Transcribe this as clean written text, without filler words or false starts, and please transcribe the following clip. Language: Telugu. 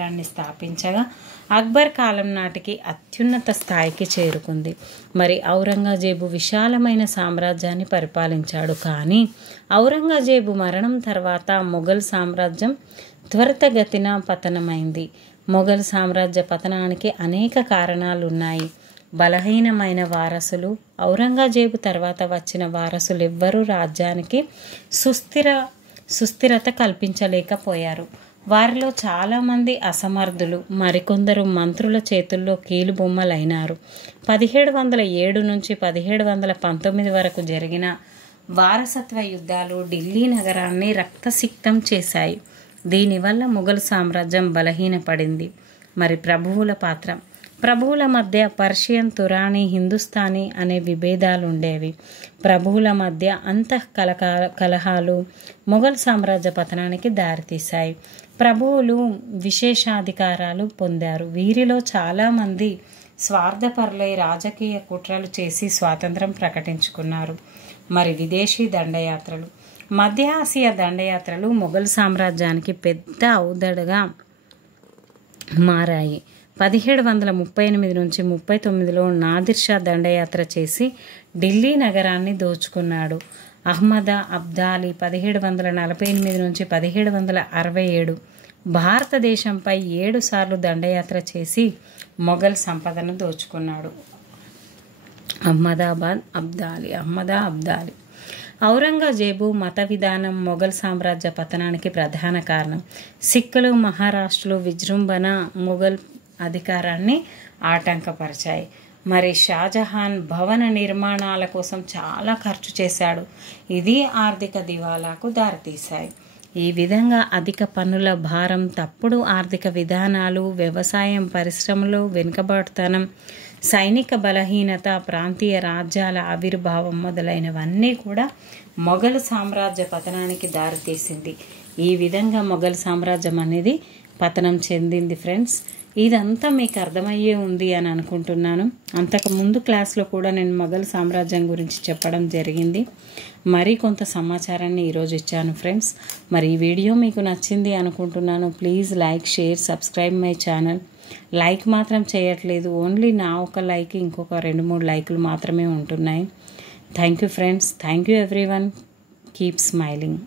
అధికారాన్ని స్థాపించగా అక్బర్ కాలం నాటికి అత్యున్నత స్థాయికి చేరుకుంది. మరి ఔరంగజేబు విశాలమైన సామ్రాజ్యాన్ని పరిపాలించాడు. కానీ ఔరంగజేబు మరణం తర్వాత మొఘల్ సామ్రాజ్యం త్వరితగతిన పతనమైంది. మొఘల్ సామ్రాజ్య పతనానికి అనేక కారణాలున్నాయి. బలహీనమైన వారసులు, ఔరంగజేబు తర్వాత వచ్చిన వారసులెవ్వరూ రాజ్యానికి సుస్థిరత కల్పించలేకపోయారు. వారిలో చాలామంది అసమర్థులు, మరికొందరు మంత్రుల చేతుల్లో కీలుబొమ్మలైనారు. 1707 నుంచి 1719 వరకు జరిగిన వారసత్వ యుద్ధాలు ఢిల్లీ నగరాన్ని రక్తసిక్తం చేశాయి. దీనివల్ల మొఘల్ సామ్రాజ్యం బలహీనపడింది. మరి ప్రభువుల పాత్ర. ప్రభువుల మధ్య పర్షియన్, తురానీ, హిందుస్థానీ అనే విభేదాలు ఉండేవి. ప్రభువుల మధ్య కలహాలు మొఘల్ సామ్రాజ్య పతనానికి దారితీశాయి. ప్రభువులు విశేషాధికారాలు పొందారు. వీరిలో చాలామంది స్వార్థపరులై రాజకీయ కుట్రలు చేసి స్వాతంత్రం ప్రకటించుకున్నారు. మరి విదేశీ దండయాత్రలు. మధ్య ఆసియా దండయాత్రలు మొఘల్ సామ్రాజ్యానికి పెద్ద ఔదడగా మారాయి. 1738 నుంచి 39లో నాదిర్ షా దండయాత్ర చేసి ఢిల్లీ నగరాన్ని దోచుకున్నాడు. అహ్మద్ అబ్దాలి 1748 నుంచి 1767 భారతదేశంపై 7 సార్లు దండయాత్ర చేసి మొఘల్ సంపదను దోచుకున్నాడు. అహ్మద్ అబ్దాలి. ఔరంగజేబు మత విధానం మొఘల్ సామ్రాజ్య పతనానికి ప్రధాన కారణం. సిక్కులు, మహారాష్ట్రులు విజృంభణ మొఘల్ అధికారాన్ని ఆటంకపరిచాయి. మరి షాజహాన్ భవన నిర్మాణాల కోసం చాలా ఖర్చు చేశాడు. ఇది ఆర్థిక దివాలాకు దారితీశాయి. ఈ విధంగా అధిక పన్నుల భారం, తప్పుడు ఆర్థిక విధానాలు, వ్యవసాయం, పరిశ్రమలో వెనుకబాటుతనం, సైనిక బలహీనత, ప్రాంతీయ రాజ్యాల ఆవిర్భావం మొదలైనవన్నీ కూడా మొఘల్ సామ్రాజ్య పతనానికి దారితీసింది. ఈ విధంగా మొఘల్ సామ్రాజ్యం అనేది పతనం చెందింది. ఫ్రెండ్స్, ఇదంతా మీకు అర్థమయ్యే ఉంది అని అనుకుంటున్నాను. అంతకు ముందు క్లాస్లో కూడా నేను మొఘల్ సామ్రాజ్యం గురించి చెప్పడం జరిగింది. మరి కొంత సమాచారాన్ని ఈరోజు ఇచ్చాను ఫ్రెండ్స్. మరి ఈ వీడియో మీకు నచ్చింది అనుకుంటున్నాను. Please like, share, subscribe my channel. Like మాత్రం చేయట్లేదు, ఓన్లీ నా ఒక లైక్, ఇంకొక 2-3 లైకులు మాత్రమే ఉంటున్నాయి. Thank you friends. Thank you everyone. Keep smiling.